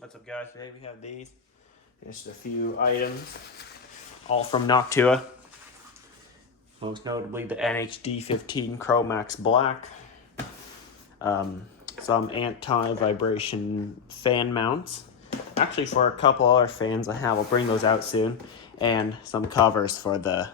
What's up, guys? Today we have these. Just a few items, all from Noctua. Most notably the NH-D15 Chromax Black. Some anti-vibration fan mounts. Actually, for a couple other fans I have, I'll bring those out soon. And some covers for the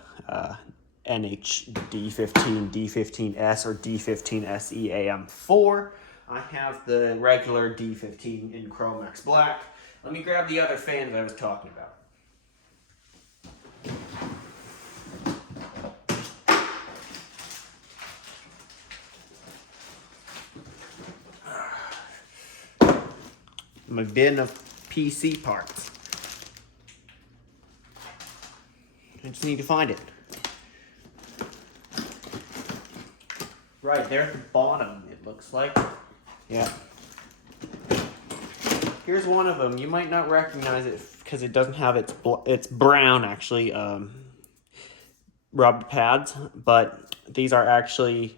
NH-D15, D15S, or D15SE AM4. I have the regular D15 in Chromax Black. Let me grab the other fans I was talking about. My bin of PC parts. I just need to find it. Right there at the bottom, it looks like. Yeah. Here's one of them. You might not recognize it because it doesn't have it's brown actually, rubber pads, but these are actually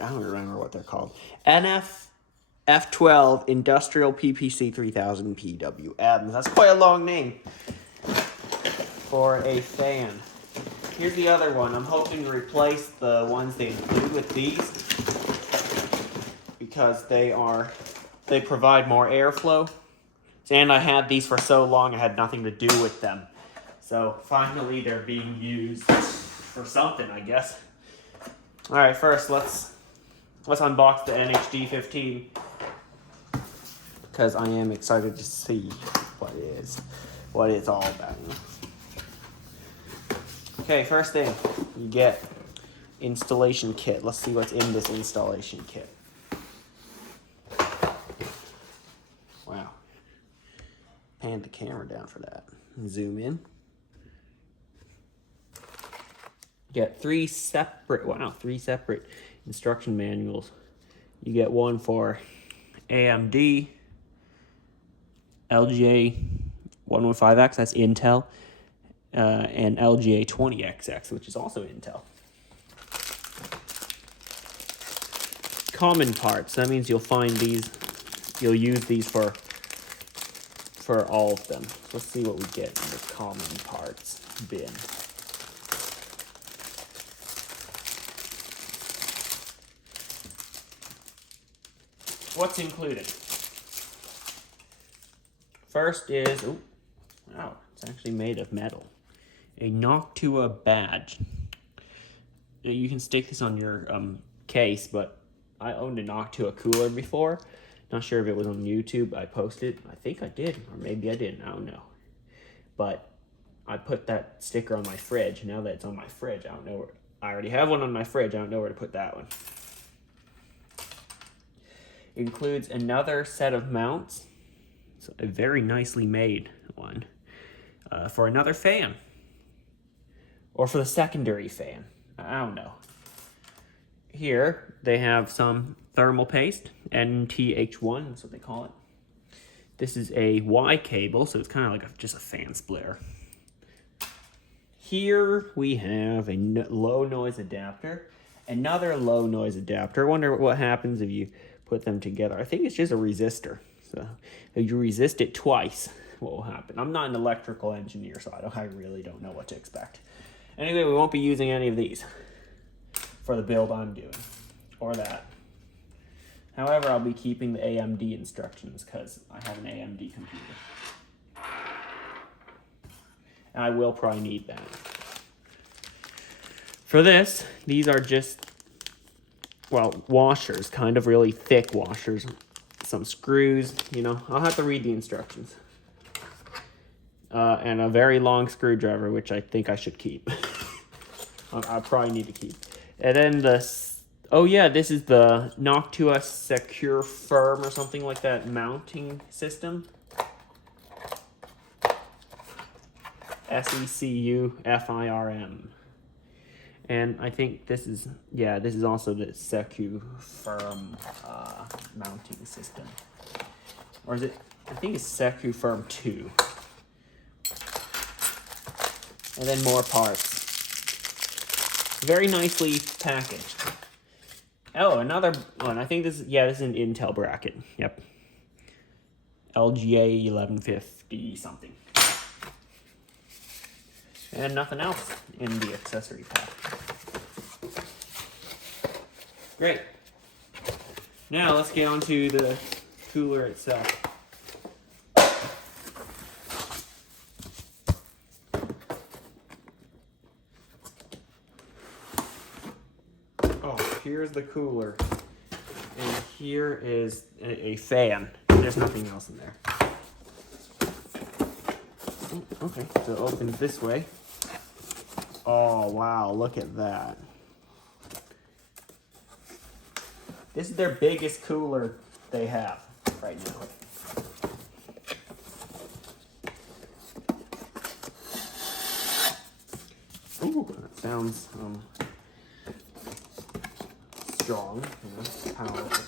I don't remember what they're called. F12 Industrial PPC 3000 PWM. That's quite a long name for a fan. Here's the other one. I'm hoping to replace the ones they include with these because they provide more airflow. And I had these for so long I had nothing to do with them. So finally they're being used for something, I guess. Alright, first let's unbox the NH-D15 because I am excited to see what it's all about. Okay, first thing, you get installation kit. Let's see what's in this installation kit. Wow. Pan the camera down for that. Zoom in. Get three separate instruction manuals. You get one for AMD, LGA 115X, that's Intel, and LGA 20XX, which is also Intel. Common parts, that means you'll use these for all of them. So let's see what we get in the common parts bin. What's included? First is, oh, wow, it's actually made of metal. A Noctua badge. You can stick this on your case, but I owned a Noctua cooler before. Not sure if it was on YouTube. I posted. I think I did, or maybe I didn't. I don't know. But I put that sticker on my fridge. Now that it's on my fridge, I don't know where. I already have one on my fridge. I don't know where to put that one. It includes another set of mounts. It's a very nicely made one for another fan, or for the secondary fan. I don't know. Here they have some thermal paste, NTH1, that's what they call it. This is a Y cable, so it's kind of like just a fan splitter. Here we have a low noise adapter, another low noise adapter. I wonder what happens if you put them together. I think it's just a resistor. So if you resist it twice, what will happen? I'm not an electrical engineer, so I really don't know what to expect. Anyway, we won't be using any of these for the build I'm doing, or that. However, I'll be keeping the AMD instructions because I have an AMD computer. And I will probably need that. For this, these are just, well, washers, kind of really thick washers. Some screws, I'll have to read the instructions. And a very long screwdriver, which I think I should keep. I probably need to keep. And then this is the Noctua Secure Firm or something like that mounting system. SECUFIRM. And I think this is also the Secure Firm mounting system. Or is it, I think it's Secure Firm 2. And then more parts. Very nicely packaged. Oh, another one. I think this is an Intel bracket. Yep. LGA 1150 something. And nothing else in the accessory pack. Great. Now let's get on to the cooler itself. Oh, here's the cooler. And here is a fan. There's nothing else in there. Okay, so it opens this way. Oh, wow, look at that. This is their biggest cooler they have right now. Ooh, that sounds strong, powerful.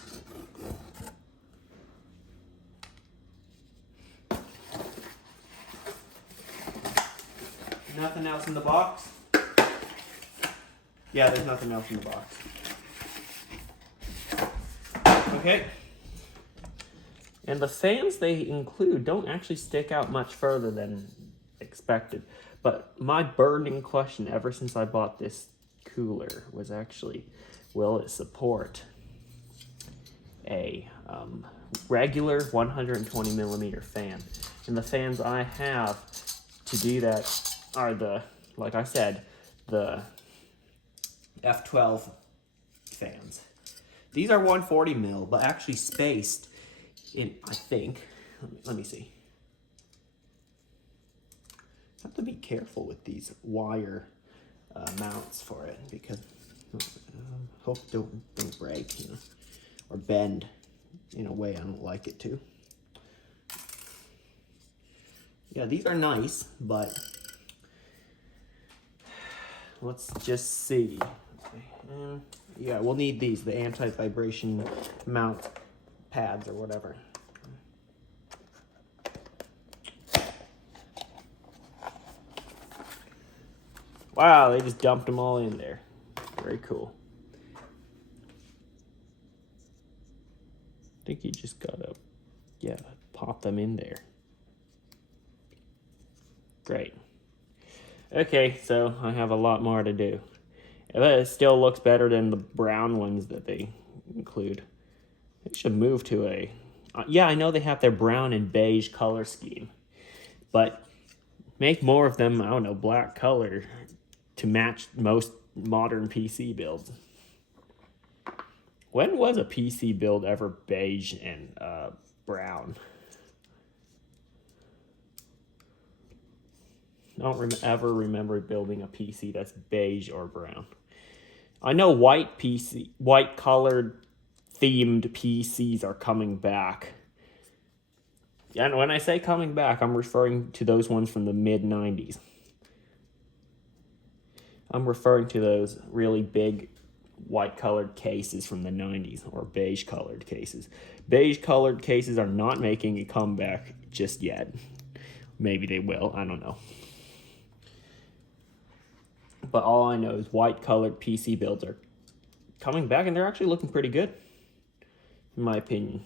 Nothing else in the box? Yeah, there's nothing else in the box. Okay. And the fans they include don't actually stick out much further than expected. But my burning question ever since I bought this cooler was actually, will it support a regular 120 millimeter fan? And the fans I have to do that are the, like I said, the F12 fans. These are 140 mil, but actually spaced in, I think, let me see. I have to be careful with these wire mounts for it because hope don't break, you know, or bend in a way I don't like it to. Yeah, these are nice, but let's just see. Okay. Yeah, we'll need these, the anti-vibration mount pads or whatever. Wow, they just dumped them all in there. Very cool. I think you just gotta, pop them in there. Great. Okay, so I have a lot more to do. It still looks better than the brown ones that they include. They should move to a... yeah, I know they have their brown and beige color scheme. But make more of them, I don't know, black color to match most modern PC builds. When was a PC build ever beige and brown? I don't ever remember building a PC that's beige or brown. I know white colored themed PCs are coming back. And when I say coming back, I'm referring to those ones from the mid-90s. I'm referring to those really big white colored cases from the 90s, or beige colored cases. Beige colored cases are not making a comeback just yet. Maybe they will, I don't know. But all I know is white colored PC builds are coming back and they're actually looking pretty good, in my opinion.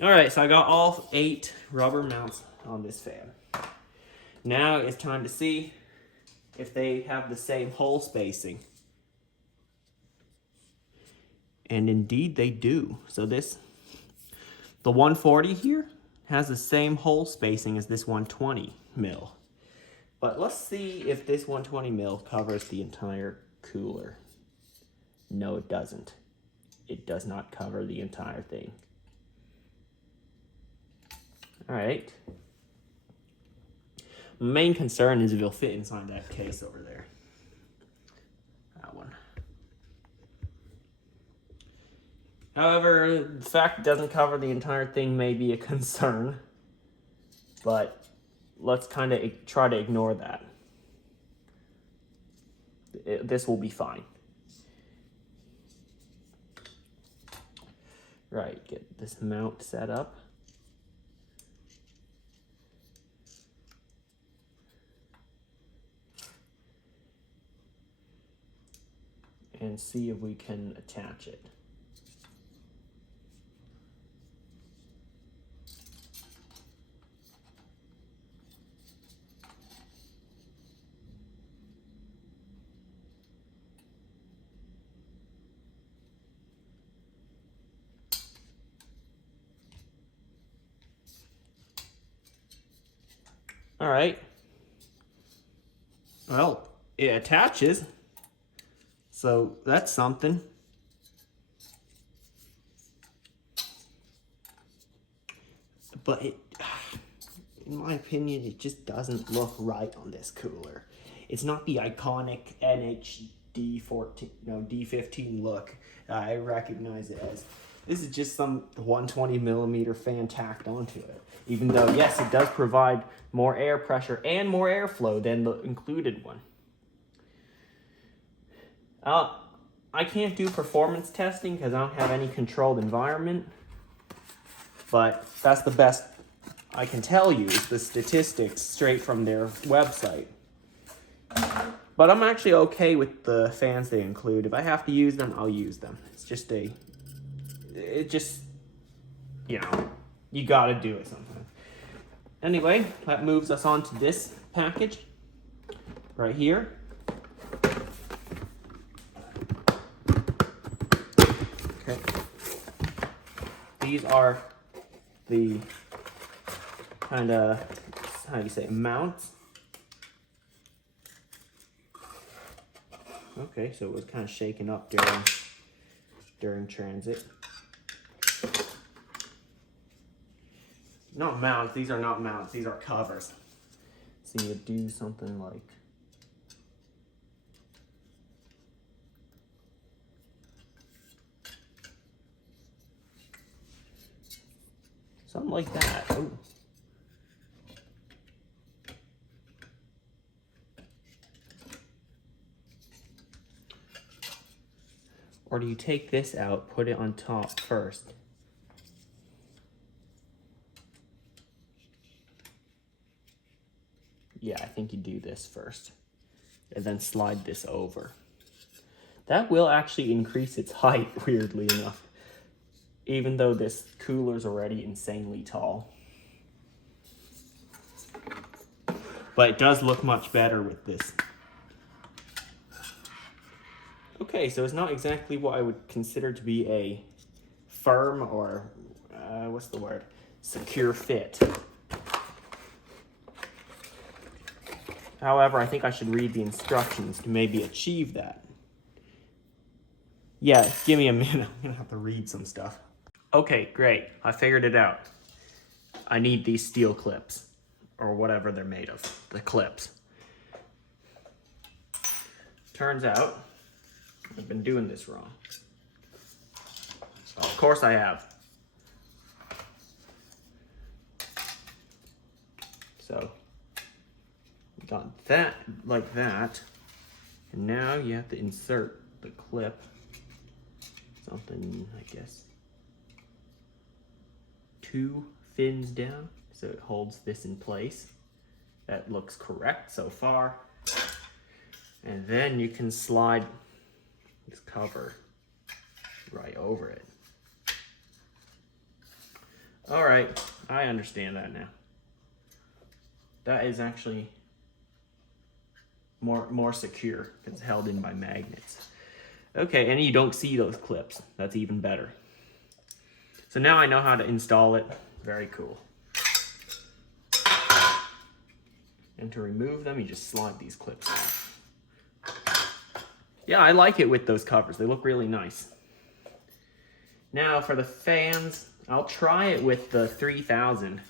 All right, so I got all 8 rubber mounts on this fan. Now it's time to see if they have the same hole spacing. And indeed they do. So the 140 here has the same hole spacing as this 120 mil. But let's see if this 120 mil covers the entire cooler. No, it doesn't. It does not cover the entire thing. All right. My main concern is if it'll fit inside that case over there. That one. However, the fact it doesn't cover the entire thing may be a concern, but let's kind of try to ignore that. This will be fine. Right, get this mount set up. And see if we can attach it. All right. Well, it attaches. So that's something. But it, in my opinion, it just doesn't look right on this cooler. It's not the iconic NH-D14, no, D15 look I recognize it as. This is just some 120mm fan tacked onto it. Even though, yes, it does provide more air pressure and more airflow than the included one. I can't do performance testing because I don't have any controlled environment. But that's the best I can tell you is the statistics straight from their website. But I'm actually okay with the fans they include. If I have to use them, I'll use them. It's just you know, you gotta do it sometimes. Anyway, that moves us on to this package right here. Okay. These are the kind of, how do you say, mounts. Okay, so it was kind of shaken up during transit. Not mounts, these are not mounts, these are covers. So you do something like that. Ooh. Or do you take this out, put it on top first? Yeah, I think you do this first. And then slide this over. That will actually increase its height, weirdly enough. Even though this cooler's already insanely tall. But it does look much better with this. Okay, so it's not exactly what I would consider to be a firm or, what's the word? Secure fit. However, I think I should read the instructions to maybe achieve that. Yeah, give me a minute. I'm gonna have to read some stuff. Okay, great. I figured it out. I need these steel clips, or whatever they're made of, the clips. Turns out, I've been doing this wrong. Of course I have. So, you got that like that, and now you have to insert the clip, something, I guess, 2 fins down, so it holds this in place. That looks correct so far. And then you can slide this cover right over it. All right, I understand that now. That is actually more secure because it's held in by magnets. Okay, and you don't see those clips. That's even better. So now I know how to install it. Very cool. And to remove them, you just slide these clips off. Yeah, I like it with those covers. They look really nice. Now for the fans, I'll try it with the 3000,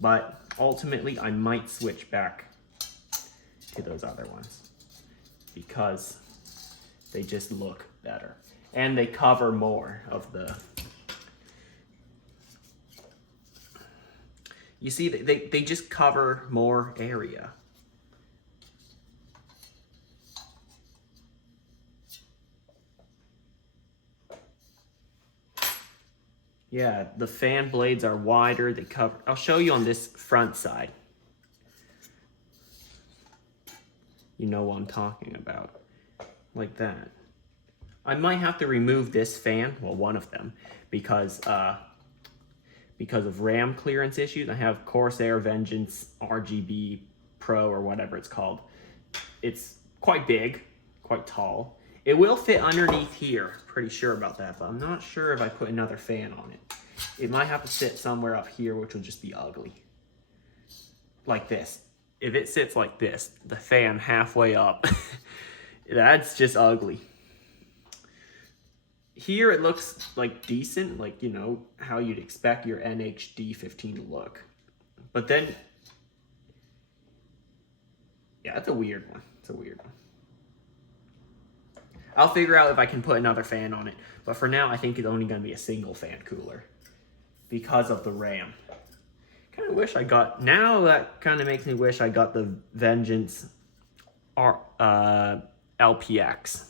but ultimately I might switch back to those other ones because they just look better. And they cover more of the... You see, they just cover more area. Yeah, the fan blades are wider, they cover... I'll show you on this front side. You know what I'm talking about. Like that. I might have to remove this fan, well, one of them, because of RAM clearance issues. I have Corsair Vengeance RGB Pro or whatever it's called. It's quite big, quite tall. It will fit underneath here, pretty sure about that, but I'm not sure if I put another fan on it. It might have to sit somewhere up here, which will just be ugly. like this. If it sits like this, the fan halfway up, that's just ugly. Here it looks like decent, like, you know, how you'd expect your NH-D15 to look. But then, yeah, it's a weird one. It's a weird one. I'll figure out if I can put another fan on it. But for now, I think it's only going to be a single fan cooler because of the RAM. Kind of wish I got, now that kind of makes me wish I got the Vengeance LPX,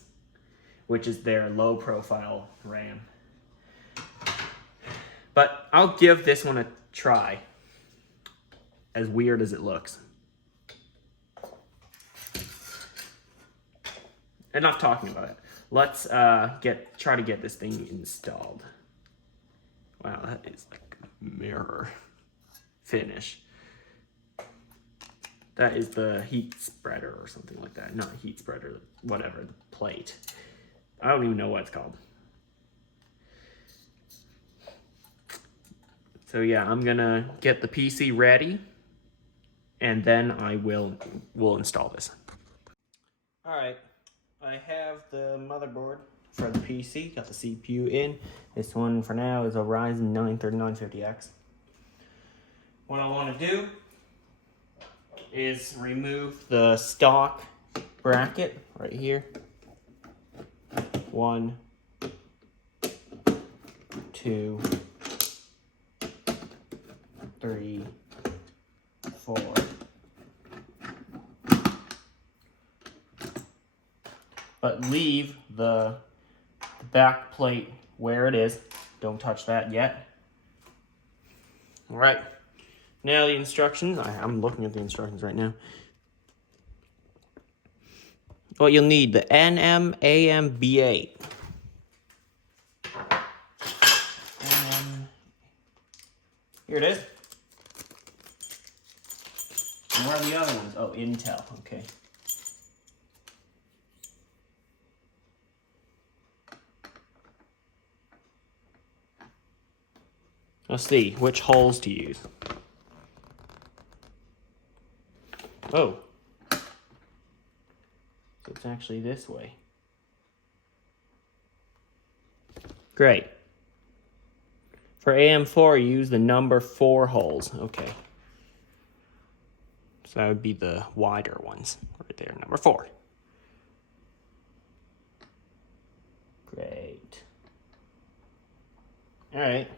which is their low profile RAM. But I'll give this one a try, as weird as it looks. Enough talking about it. Let's try to get this thing installed. Wow, that is like a mirror finish. That is the heat spreader or something like that. Not heat spreader, whatever, the plate. I don't even know what it's called. So yeah, I'm gonna get the PC ready and then we'll install this. All right, I have the motherboard for the PC, got the CPU in. This one for now is a Ryzen 9 3950X. What I want to do is remove the stock bracket right here. 1, 2, 3, 4. But leave the back plate where it is. Don't touch that yet. All right. Now the instructions. I'm looking at the instructions right now. Well, you'll need the NM-AM-B8. Here it is. And where are the other ones? Oh, Intel. Okay. Let's see which holes to use. Oh. So it's actually this way. Great. For AM4, use the number 4 holes. Okay. So that would be the wider ones right there, number 4. Great. All right.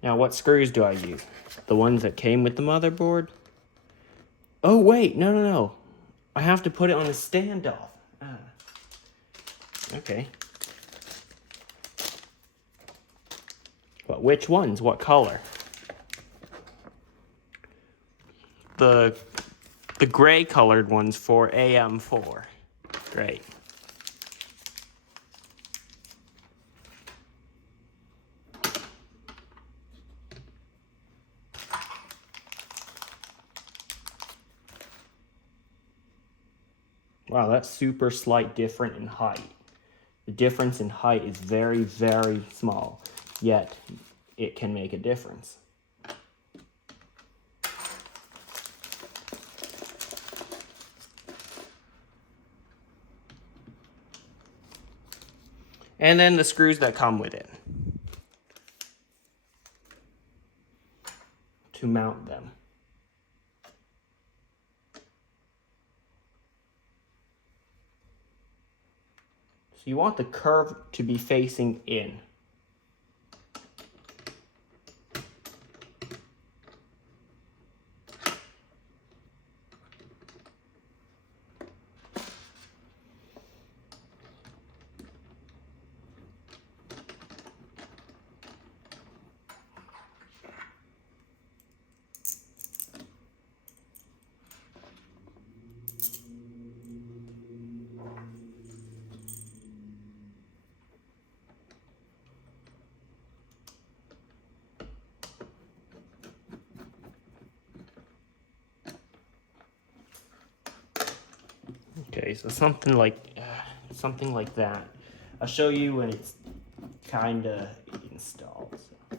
Now, what screws do I use? The ones that came with the motherboard? Oh, wait, no. I have to put it on a standoff. Okay. But which ones? What color? The gray colored ones for AM4. Great. Wow, that's super slight different in height. The difference in height is very, very small, yet it can make a difference. And then the screws that come with it to mount them. So you want the curve to be facing in. Okay, so something like that. I'll show you when it's kind of installed. So.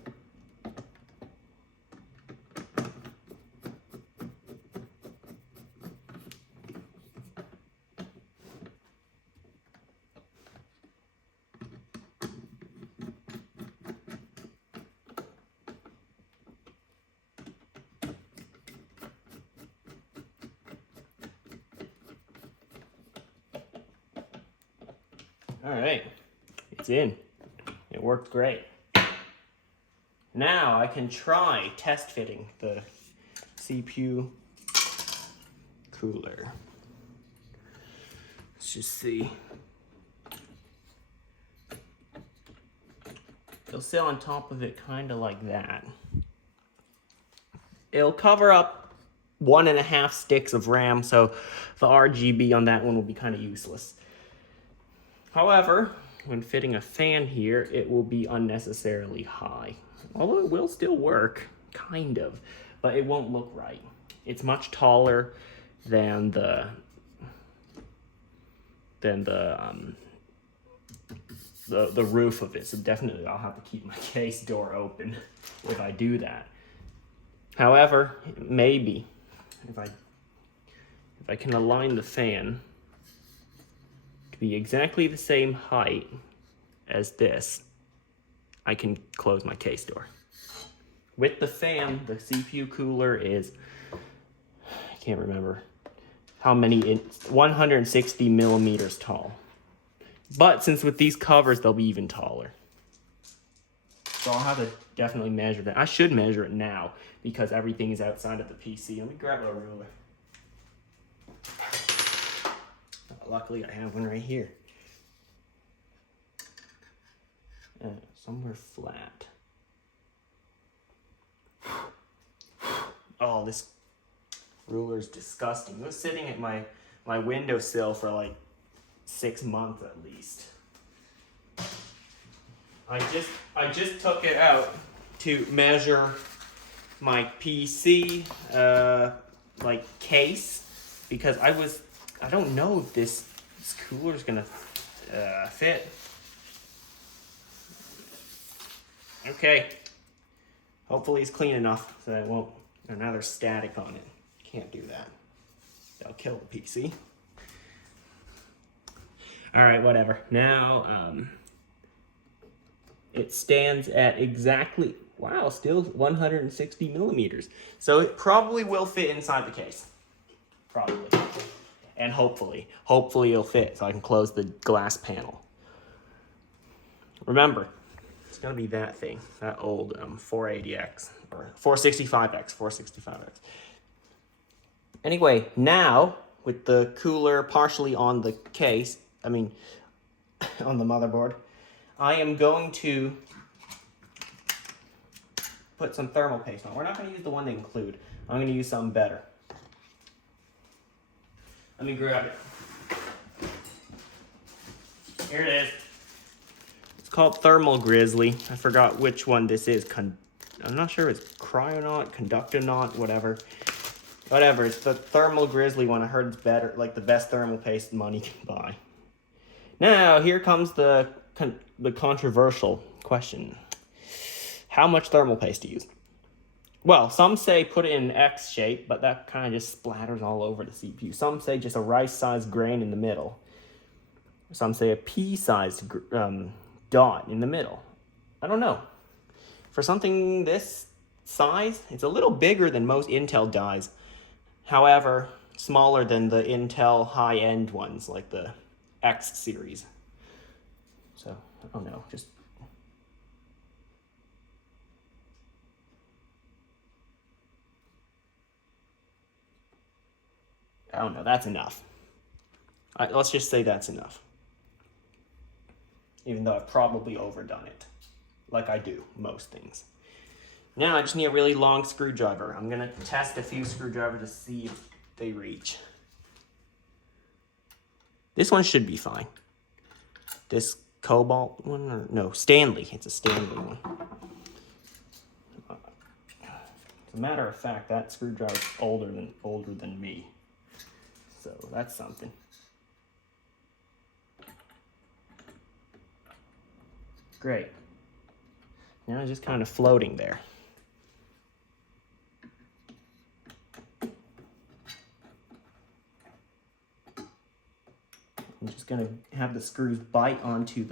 All right, it's in. It worked great. Now I can try test fitting the CPU cooler. Let's just see. It'll sit on top of it kind of like that. It'll cover up 1.5 sticks of RAM, so the RGB on that one will be kind of useless. However, when fitting a fan here, it will be unnecessarily high. Although it will still work, kind of, but it won't look right. It's much taller than the roof of it, so definitely I'll have to keep my case door open if I do that. However, maybe if I can align the fan to be exactly the same height as this, I can close my case door. With the fan, the CPU cooler is, I can't remember how many, it's 160 millimeters tall. But since with these covers, they'll be even taller. So I'll have to definitely measure that. I should measure it now because everything is outside of the PC. Let me grab a ruler. Luckily, I have one right here. Somewhere flat. Oh, this ruler is disgusting. It was sitting at my windowsill for like 6 months at least. I just took it out to measure my PC like case because I don't know if this cooler is gonna fit. Okay, hopefully it's clean enough so that it won't another static on it. Can't do that. That'll kill the PC. All right, whatever. Now it stands at exactly, wow, still 160 millimeters. So it probably will fit inside the case. Probably. And hopefully it'll fit so I can close the glass panel. Remember, it's gonna be that thing, that old 480X or 465X. Anyway, now with the cooler partially on the case, on the motherboard, I am going to put some thermal paste on. We're not going to use the one they include. I'm going to use something better. Let me grab it. Here it is. It's called Thermal Grizzly. I forgot which one this is. I'm not sure if it's Cryonaut, Conductonaut, whatever. Whatever, it's the Thermal Grizzly one. I heard it's better, like the best thermal paste money can buy. Now, here comes the controversial question. How much thermal paste to use? Well, some say put it in an X shape, but that kind of just splatters all over the CPU. Some say just a rice-sized grain in the middle. Some say a pea-sized dot in the middle. I don't know. For something this size, it's a little bigger than most Intel dies. However, smaller than the Intel high-end ones, like the X series. So, I don't know, just... I don't know, that's enough. Let's just say that's enough. Even though I've probably overdone it. Like I do most things. Now I just need a really long screwdriver. I'm gonna test a few screwdrivers to see if they reach. This one should be fine. This Cobalt one, or no, Stanley. It's a Stanley one. As a matter of fact, that screwdriver's older than me. So that's something. Great. Now it's just kind of floating there. I'm just gonna have the screws bite onto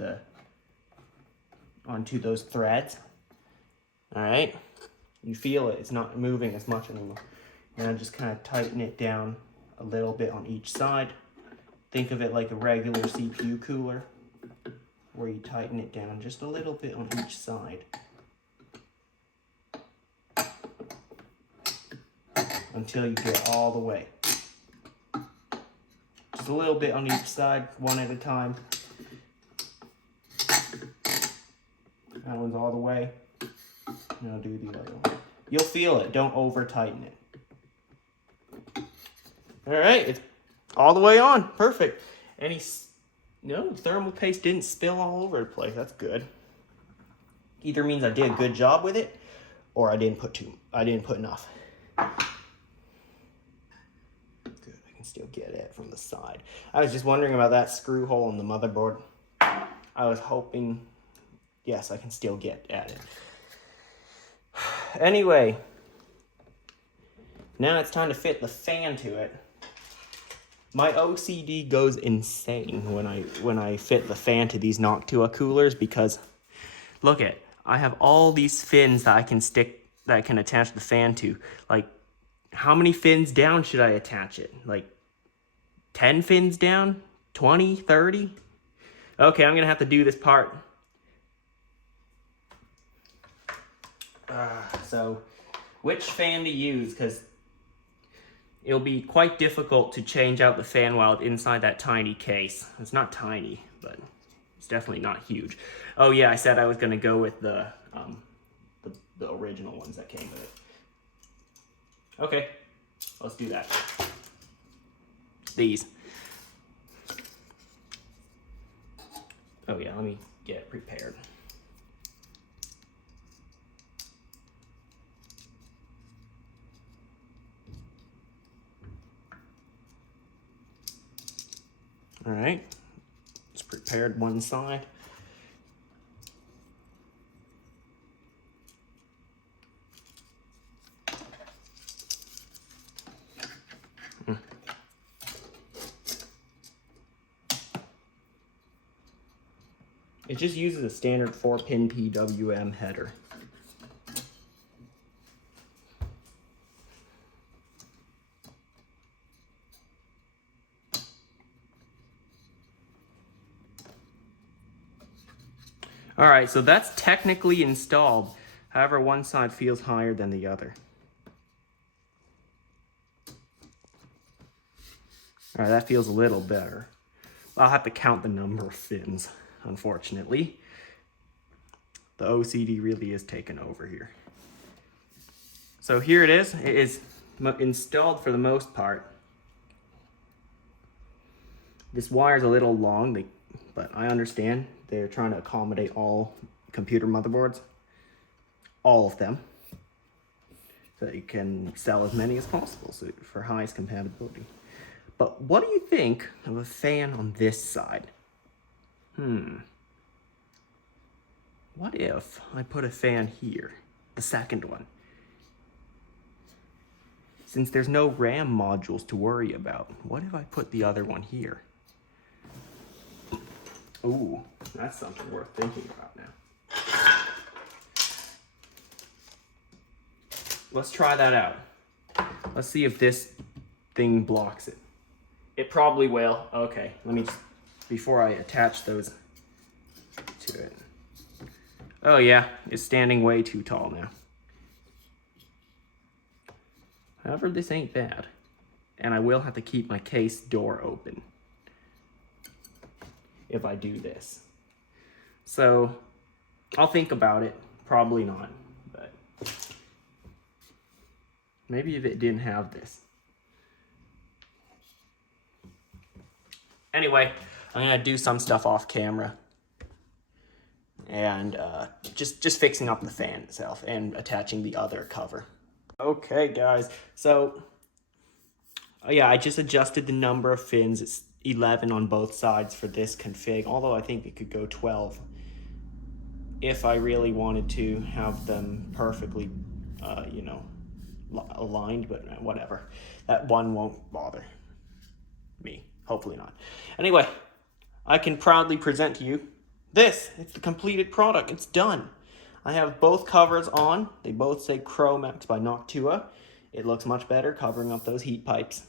those threads. All right, you feel it, it's not moving as much anymore. And I just kind of tighten it down a little bit on each side. Think of it like a regular CPU cooler. where you tighten it down just a little bit on each side. Until you get all the way. Just a little bit on each side, one at a time. That one's all the way. And I'll do the other one. You'll feel it, don't over tighten it. All right, it's all the way on, perfect. No, thermal paste didn't spill all over the place, that's good. Either means I did a good job with it, or I didn't put enough. Good, I can still get it from the side. I was just wondering about that screw hole in the motherboard. I was hoping, yes, I can still get at it. Anyway, now it's time to fit the fan to it. My OCD goes insane when I fit the fan to these Noctua coolers because, look at, I have all these fins that I can attach the fan to. Like, how many fins down should I attach it? Like, 10 fins down? 20? 30? Okay, I'm gonna have to do this part. So, which fan to use? Because it'll be quite difficult to change out the fan while it's inside that tiny case. It's not tiny, but it's definitely not huge. Oh yeah, I said I was gonna go with the original ones that came with it. Okay, let's do that. These. Oh yeah, let me get prepared. All right, it's prepared one side. It just uses a standard 4-pin PWM header. All right, so that's technically installed. However, one side feels higher than the other. All right, that feels a little better. I'll have to count the number of fins, unfortunately. The OCD really is taking over here. So here it is. It is installed for the most part. This wire's a little long, but I understand. They're trying to accommodate all computer motherboards, all of them, so you can sell as many as possible for highest compatibility. But what do you think of a fan on this side? What if I put a fan here, the second one? Since there's no RAM modules to worry about, what if I put the other one here? Ooh, that's something worth thinking about now. Let's try that out. Let's see if this thing blocks it. It probably will. Okay, let me just, before I attach those to it. Oh yeah, it's standing way too tall now. However, this ain't bad. And I will have to keep my case door open if I do this. So I'll think about it. Probably not, but maybe if it didn't have this. Anyway, I'm gonna do some stuff off camera and just fixing up the fan itself and attaching the other cover. Okay guys, so yeah, I just adjusted the number of fins. It's 11 on both sides for this config, although I think it could go 12 if I really wanted to have them perfectly, you know, aligned, but whatever. That one won't bother me, hopefully not. Anyway, I can proudly present to you this. It's the completed product, it's done. I have both covers on. They both say Chromax by Noctua. It looks much better covering up those heat pipes.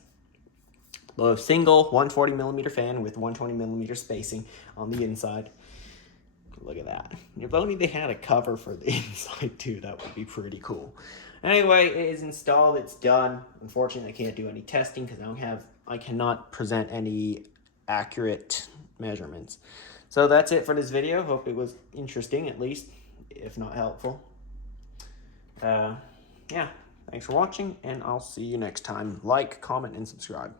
The single 140mm fan with 120mm spacing on the inside. Look at that. If only they had a cover for the inside too, that would be pretty cool. Anyway, it is installed, it's done. Unfortunately, I can't do any testing because I cannot present any accurate measurements. So that's it for this video. Hope it was interesting, at least, if not helpful. Yeah, thanks for watching, and I'll see you next time. Like, comment, and subscribe.